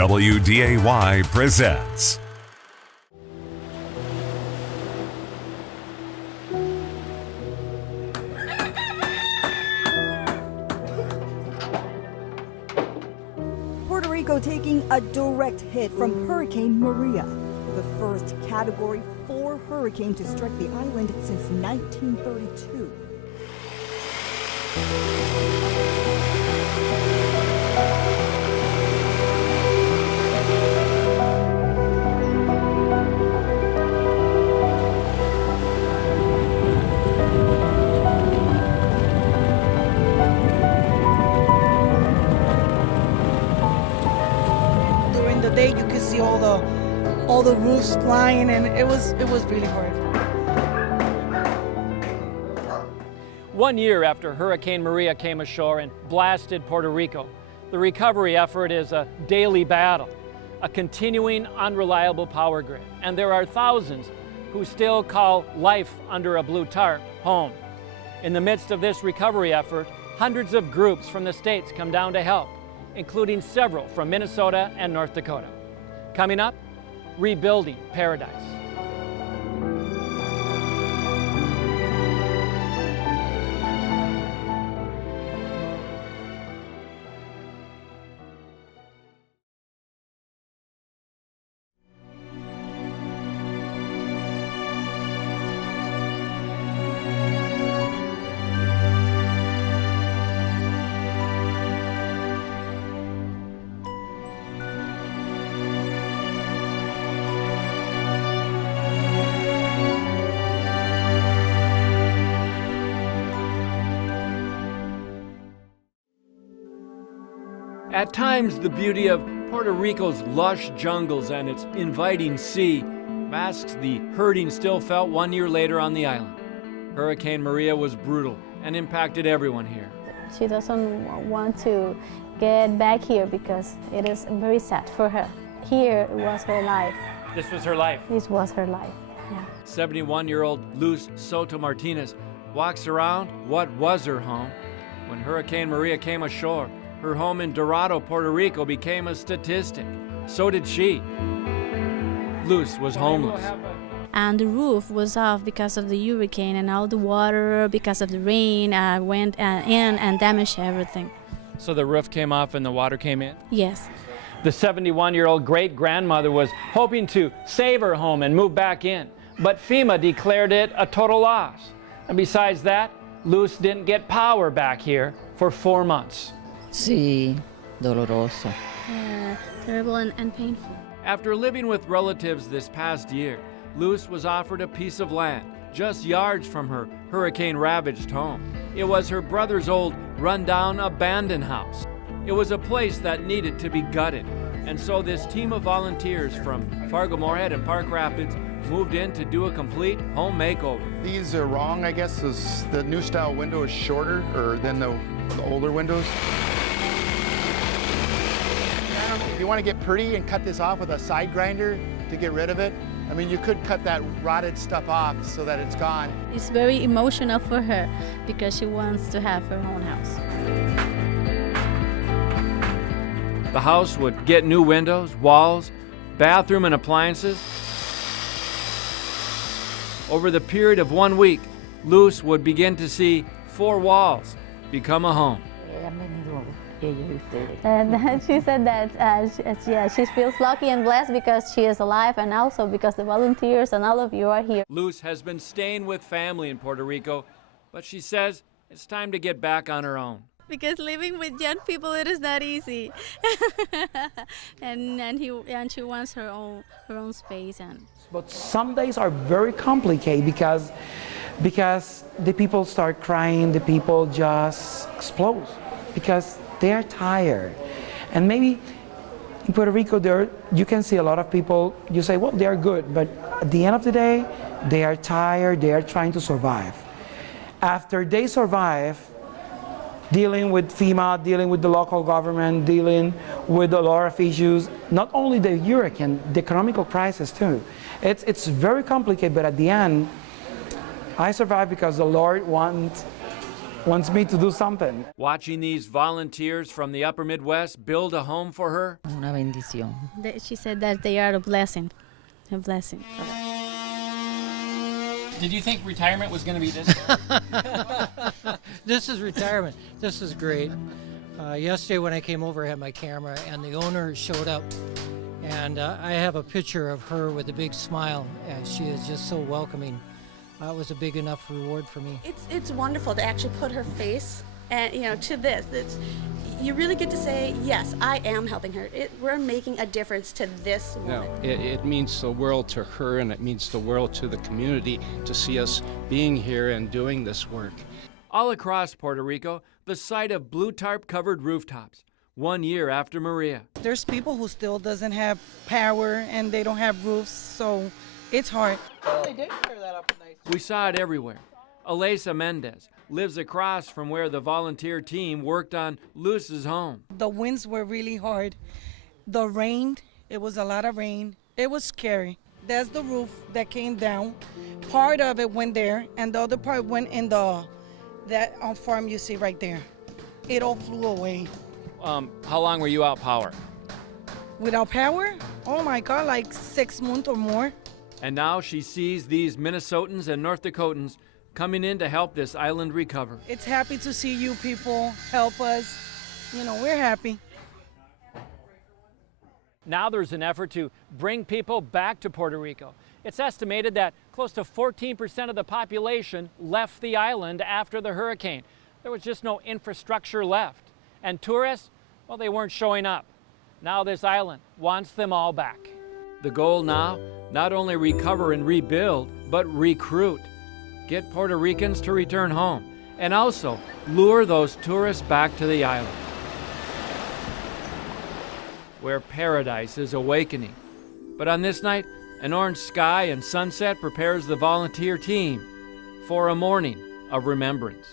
WDAY presents. Puerto Rico taking a direct hit from Hurricane Maria, the first Category 4 hurricane to strike the island since 1932. During the day, you could see all the roofs flying, and it was really hard. 1 year after Hurricane Maria came ashore and blasted Puerto Rico, the recovery effort is a daily battle, a continuing unreliable power grid, and there are thousands who still call life under a blue tarp home. In the midst of this recovery effort, hundreds of groups from the states come down to help, including several from Minnesota and North Dakota. Coming up, Rebuilding Paradise. At times, the beauty of Puerto Rico's lush jungles and its inviting sea masks the hurting still felt 1 year later on the island. Hurricane Maria was brutal and impacted everyone here. She doesn't want to get back here because it is very sad for her. Here was her life. This was her life. This was her life, yeah. 71-year-old Luz Soto Martinez walks around what was her home. When Hurricane Maria came ashore, her home in Dorado, Puerto Rico became a statistic. So did she. Luz was homeless. And the roof was off because of the hurricane, and all the water, because of the rain, went in and damaged everything. So the roof came off and the water came in? Yes. The 71-year-old great-grandmother was hoping to save her home and move back in, but FEMA declared it a total loss. And besides that, Luz didn't get power back here for 4 months. Sí, doloroso. Terrible and painful. After living with relatives this past year, Luz was offered a piece of land just yards from her hurricane-ravaged home. It was her brother's old, run-down, abandoned house. It was a place that needed to be gutted, and so this team of volunteers from Fargo-Moorhead and Park Rapids moved in to do a complete home makeover. These are wrong, I guess. The new style window is shorter than the older windows. If you want to get pretty and cut this off with a side grinder to get rid of it, I mean, you could cut that rotted stuff off so that it's gone. It's very emotional for her because she wants to have her own house. The house would get new windows, walls, bathroom and appliances. Over the period of 1 week, Luz would begin to see 4 walls become a home. And she said that she feels lucky and blessed because she is alive, and also because the volunteers and all of you are here. Luz has been staying with family in Puerto Rico, but she says it's time to get back on her own. Because living with young people, it is not easy. and she wants her own space. But some days are very complicated because the people start crying, the people just explode because they are tired. And maybe in Puerto Rico, you can see a lot of people, you say, well, they are good, but at the end of the day, they are tired, they are trying to survive. After they survive, dealing with FEMA, dealing with the local government, dealing with a lot of issues, not only the hurricane, the economical crisis too. It's very complicated, but at the end, I survived because the Lord wants me to do something. Watching these volunteers from the upper Midwest build a home for her, Una bendición. She said that they are a blessing. A blessing. did you think retirement was going to be this? This is retirement. This is great. Yesterday when I came over, I had my camera, and the owner showed up. And I have a picture of her with a big smile, and she is just so welcoming. That was a big enough reward for me. It's wonderful to actually put her face, and to this. You really get to say, yes, I am helping her. We're making a difference to this woman. No, it means the world to her, and it means the world to the community to see us being here and doing this work. All across Puerto Rico, the sight of blue tarp-covered rooftops, 1 year after Maria. There's people who still doesn't have power and they don't have roofs, so it's hard. They did clear that up nice. We saw it everywhere. Alesa Mendez lives across from where the volunteer team worked on Luz's home. The winds were really hard. The rain, it was a lot of rain. It was scary. That's the roof that came down. Part of it went there, and the other part went in that farm you see right there. It all flew away. How long were you out power? Without power? Oh my God, like 6 months or more. And now she sees these Minnesotans and North Dakotans coming in to help this island recover. It's happy to see you people help us. We're happy. Now there's an effort to bring people back to Puerto Rico. It's estimated that close to 14% of the population left the island after the hurricane. There was just no infrastructure left. And tourists, well, they weren't showing up. Now this island wants them all back. The goal now, not only recover and rebuild, but recruit. Get Puerto Ricans to return home, and also lure those tourists back to the island, where paradise is awakening. But on this night, an orange sky and sunset prepares the volunteer team for a morning of remembrance.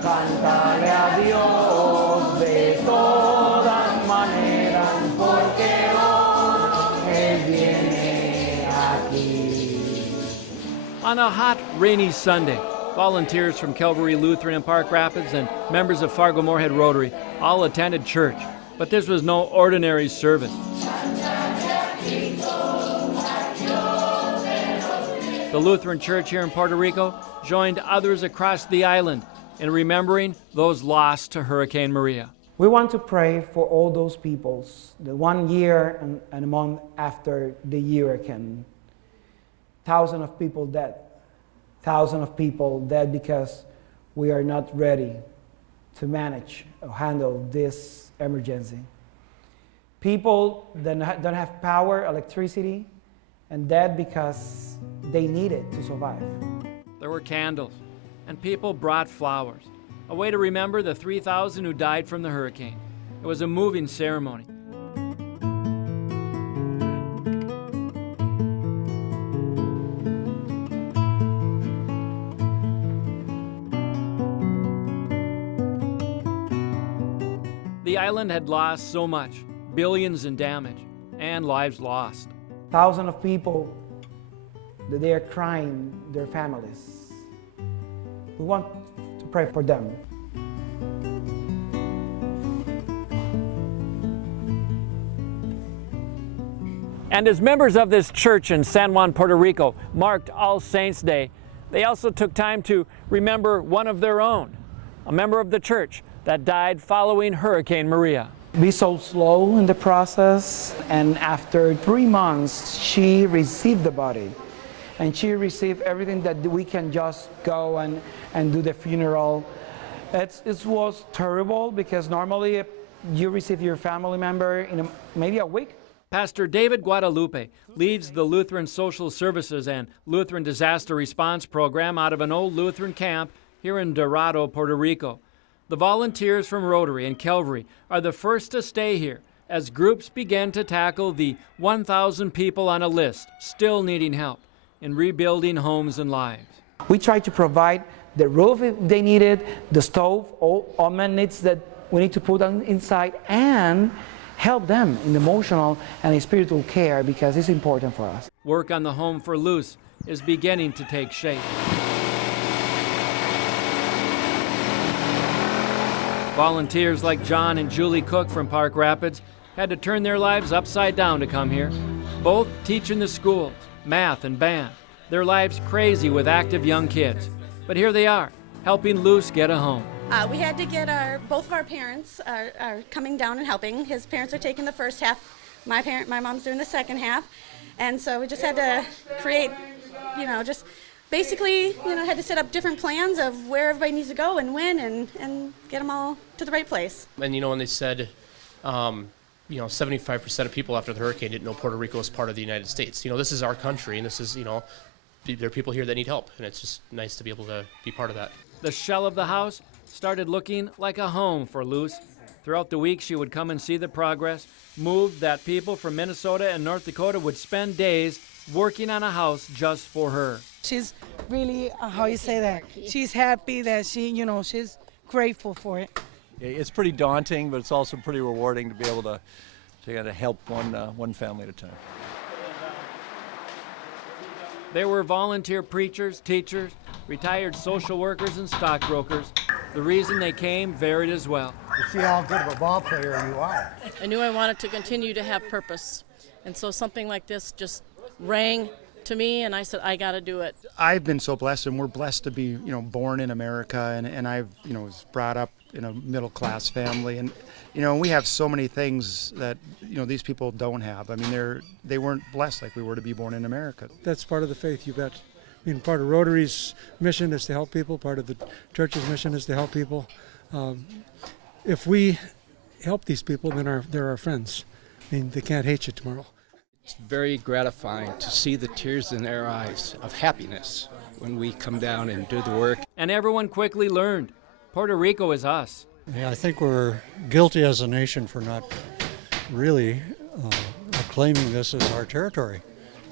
Cántale a Dios de todas maneras, porque hoy Él viene aquí. On a hot, rainy Sunday, volunteers from Calvary Lutheran in Park Rapids and members of Fargo-Moorhead Rotary all attended church, but this was no ordinary service. The Lutheran Church here in Puerto Rico joined others across the island in remembering those lost to Hurricane Maria. We want to pray for all those peoples, the 1 year and a month after the hurricane. Thousands of people dead. Thousands of people dead because we are not ready to manage or handle this emergency. People that don't have power, electricity, and dead because they need it to survive. There were candles, and people brought flowers, a way to remember the 3,000 who died from the hurricane. It was a moving ceremony. The island had lost so much, billions in damage, and lives lost. Thousands of people that they are crying their families. We want to pray for them. And as members of this church in San Juan, Puerto Rico, marked All Saints' Day, they also took time to remember one of their own, a member of the church that died following Hurricane Maria. Be so slow in the process, and after 3 months, she received the body. And she received everything that we can just go and do the funeral. It was terrible because normally you receive your family member in maybe a week. Pastor David Guadalupe leads the Lutheran Social Services and Lutheran Disaster Response Program out of an old Lutheran camp here in Dorado, Puerto Rico. The volunteers from Rotary and Calvary are the first to stay here as groups begin to tackle the 1,000 people on a list still needing help in rebuilding homes and lives. We try to provide the roof if they need it, the stove, all needs that we need to put on inside, and help them in emotional and spiritual care because it's important for us. Work on the home for Luz is beginning to take shape. Volunteers like John and Julie Cook from Park Rapids had to turn their lives upside down to come here. Both teach in the schools, math and band. Their lives crazy with active young kids. But here they are, helping Luz get a home. We had to get both of our parents are coming down and helping. His parents are taking the first half. My mom's doing the second half. And so we just had to create, just basically, had to set up different plans of where everybody needs to go and when and get them all to the right place. And when they said, 75% of people after the hurricane didn't know Puerto Rico was part of the United States. This is our country, and this is, there are people here that need help, and it's just nice to be able to be part of that. The shell of the house started looking like a home for Luz. Throughout the week, she would come and see the progress, moved that people from Minnesota and North Dakota would spend days working on a house just for her. She's really, she's happy that she's grateful for it. It's pretty daunting, but it's also pretty rewarding to be able to kind of help one family at a time. There were volunteer preachers, teachers, retired social workers, and stockbrokers. The reason they came varied as well. You see how good of a ball player you are. I knew I wanted to continue to have purpose, and so something like this just rang to me, and I said, I got to do it. I've been so blessed, and we're blessed to be, born in America, and I've, was brought up in a middle-class family, and, we have so many things that, these people don't have. I mean, they weren't blessed like we were to be born in America. That's part of the faith, you bet. I mean, part of Rotary's mission is to help people. Part of the church's mission is to help people. If we help these people, then they're our friends. I mean, they can't hate you tomorrow. It's very gratifying to see the tears in their eyes of happiness when we come down and do the work. And everyone quickly learned, Puerto Rico is us. Yeah, I think we're guilty as a nation for not really claiming this as our territory,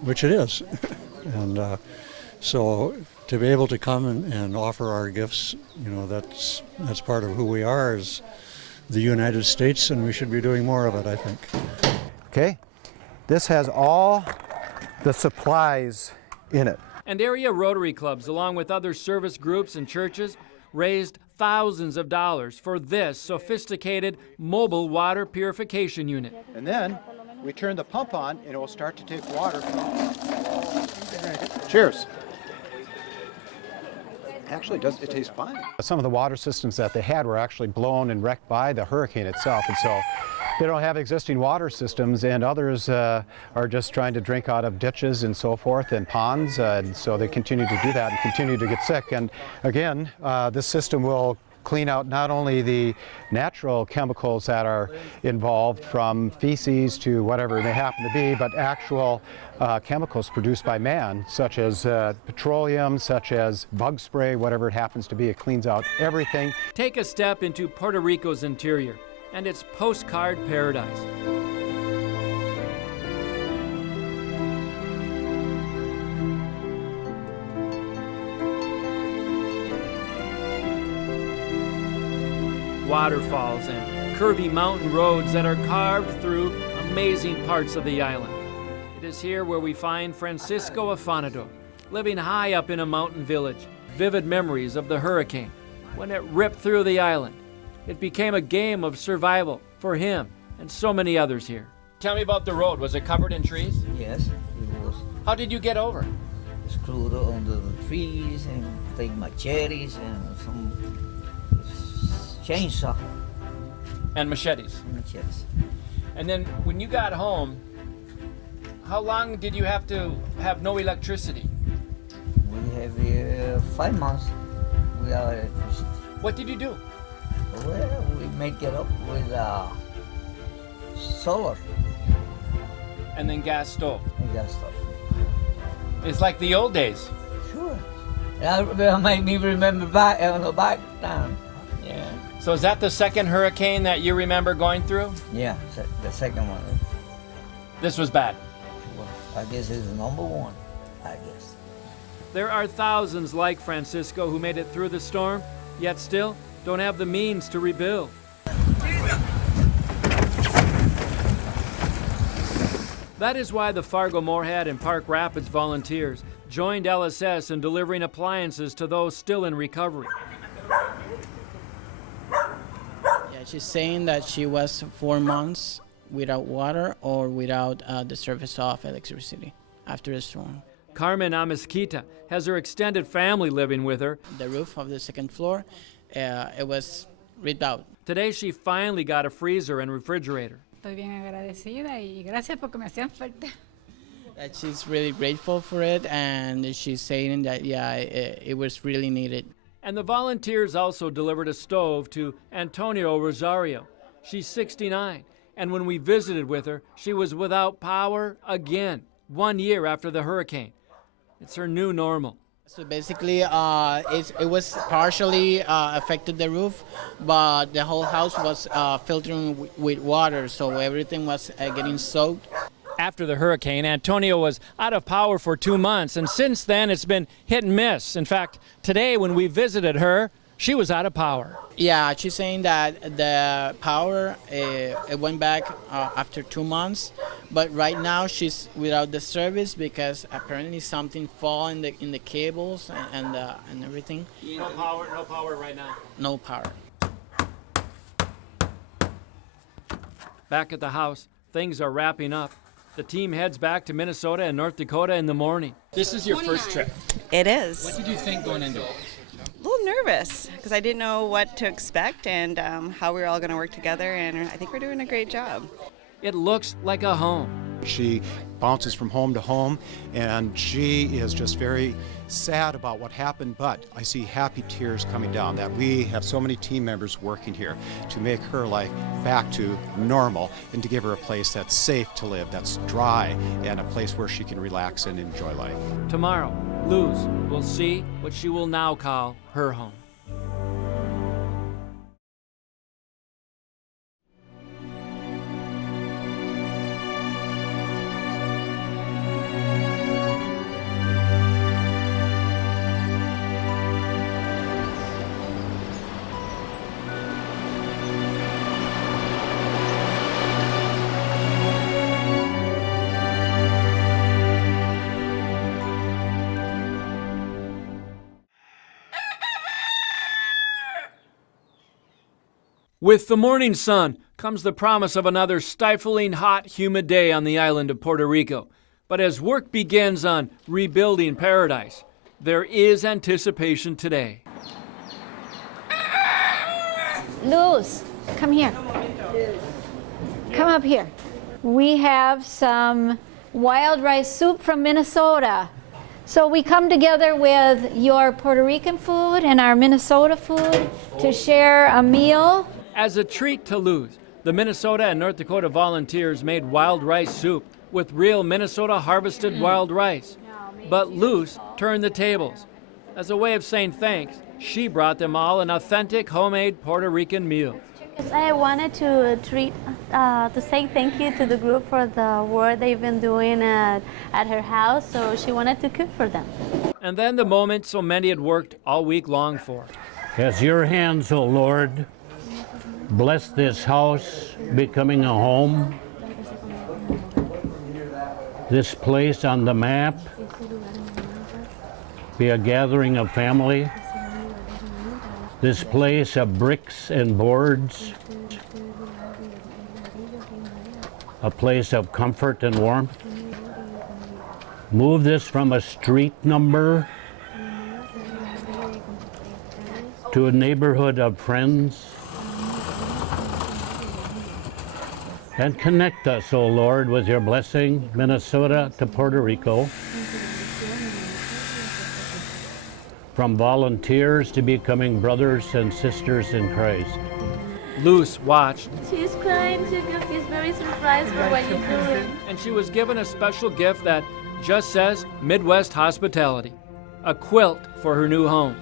which it is. And so to be able to come and offer our gifts, that's part of who we are as the United States, and we should be doing more of it, I think. Okay, this has all the supplies in it. And area Rotary clubs, along with other service groups and churches, raised thousands of dollars for this sophisticated mobile water purification unit. And then we turn the pump on, and it will start to take water. Cheers. Actually, it tastes fine. Some of the water systems that they had were actually blown and wrecked by the hurricane itself, and so they don't have existing water systems, and others are just trying to drink out of ditches and so forth and ponds, and so they continue to do that and continue to get sick. And again, this system will clean out not only the natural chemicals that are involved from feces to whatever they happen to be, but actual chemicals produced by man, such as petroleum, such as bug spray, whatever it happens to be. It cleans out everything. Take a step into Puerto Rico's interior and its postcard paradise. Waterfalls and curvy mountain roads that are carved through amazing parts of the island. It is here where we find Francisco Afanado, living high up in a mountain village. Vivid memories of the hurricane when it ripped through the island. It became a game of survival for him and so many others here. Tell me about the road. Was it covered in trees? Yes, it was. How did you get over? Screwed under the trees and take machetes and some chainsaw. And machetes? Machetes. And then when you got home, how long did you have to have no electricity? We have 5 months without electricity. What did you do? Well, we make it up with solar. And then gas stove? And gas stove. It's like the old days. Sure. That make me remember back on the back time. Yeah. So is that the second hurricane that you remember going through? Yeah, the second one. This was bad. I guess it's number one, I guess. There are thousands like Francisco who made it through the storm, yet still don't have the means to rebuild. That is why the Fargo-Moorhead and Park Rapids volunteers joined LSS in delivering appliances to those still in recovery. Yeah, she's saying that she was 4 months without water or without the service of electricity after the storm. Carmen Amezquita has her extended family living with her. The roof of the second floor, it was ripped out. Today she finally got a freezer and refrigerator. Estoy bien agradecida y gracias porque me hacían falta. That she's really grateful for it, and she's saying that, yeah, it was really needed. And the volunteers also delivered a stove to Antonio Rosario. She's 69, and when we visited with her, she was without power again, 1 year after the hurricane. It's her new normal. So basically, it was partially affected the roof, but the whole house was filtering with water, so everything was getting soaked. After the hurricane, Antonio was out of power for 2 months, and since then it's been hit and miss. In fact, today when we visited her, she was out of power. Yeah, she's saying that the power it went back after 2 months, but right now she's without the service because apparently something fell in the cables and everything. No power right now. No power. Back at the house, things are wrapping up. The team heads back to Minnesota and North Dakota in the morning. This is your first trip. It is. What did you think going into it? A little nervous because I didn't know what to expect and how we were all going to work together, and I think we're doing a great job. It looks like a home. She bounces from home to home, and she is just very sad about what happened, but I see happy tears coming down that we have so many team members working here to make her life back to normal and to give her a place that's safe to live, that's dry, and a place where she can relax and enjoy life. Tomorrow, Luz will see what she will now call her home. With the morning sun comes the promise of another stifling, hot, humid day on the island of Puerto Rico. But as work begins on rebuilding paradise, there is anticipation today. Luz, come here. Come up here. We have some wild rice soup from Minnesota. So we come together with your Puerto Rican food and our Minnesota food to share a meal. As a treat to Luz, the Minnesota and North Dakota volunteers made wild rice soup with real Minnesota harvested wild rice. But Luz turned the tables. As a way of saying thanks, she brought them all an authentic homemade Puerto Rican meal. I wanted to say thank you to the group for the work they've been doing at her house, so she wanted to cook for them. And then the moment so many had worked all week long for. As your hands, O Lord, bless this house becoming a home, this place on the map be a gathering of family, this place of bricks and boards, a place of comfort and warmth. Move this from a street number to a neighborhood of friends. And connect us, O Lord, with your blessing, Minnesota to Puerto Rico. From volunteers to becoming brothers and sisters in Christ. Luz watched. She's crying because she's very surprised for what you're doing. And she was given a special gift that just says Midwest Hospitality, a quilt for her new home.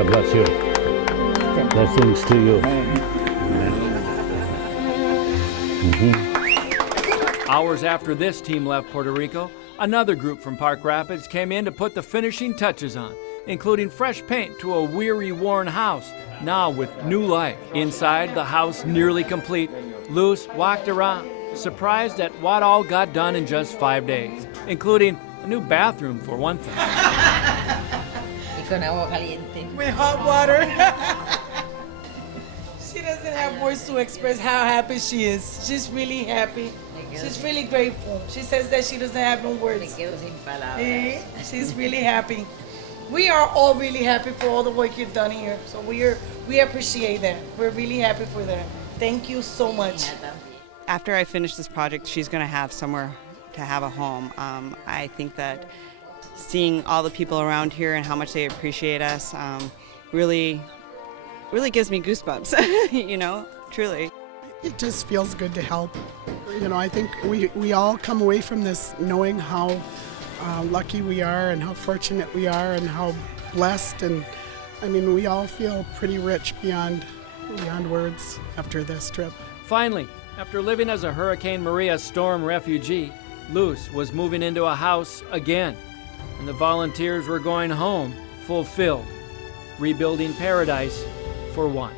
God bless you. Blessings to you. Hours after this team left Puerto Rico, another group from Park Rapids came in to put the finishing touches on, including fresh paint to a weary, worn house, now with new life. Inside, the house nearly complete, Luz walked around, surprised at what all got done in just 5 days, including a new bathroom for one thing. With hot water. She doesn't have words to express how happy she is. She's really happy. She's really grateful. She says that she doesn't have no words. She's really happy. We are all really happy for all the work you've done here. So we appreciate that. We're really happy for that. Thank you so much. After I finish this project, she's going to have somewhere to have a home. I think that seeing all the people around here and how much they appreciate us really gives me goosebumps, you know, truly. It just feels good to help. You know, I think we all come away from this knowing how lucky we are and how fortunate we are and how blessed, and I mean, we all feel pretty rich beyond words after this trip. Finally, after living as a Hurricane Maria storm refugee, Luz was moving into a house again, and the volunteers were going home fulfilled, rebuilding paradise for one.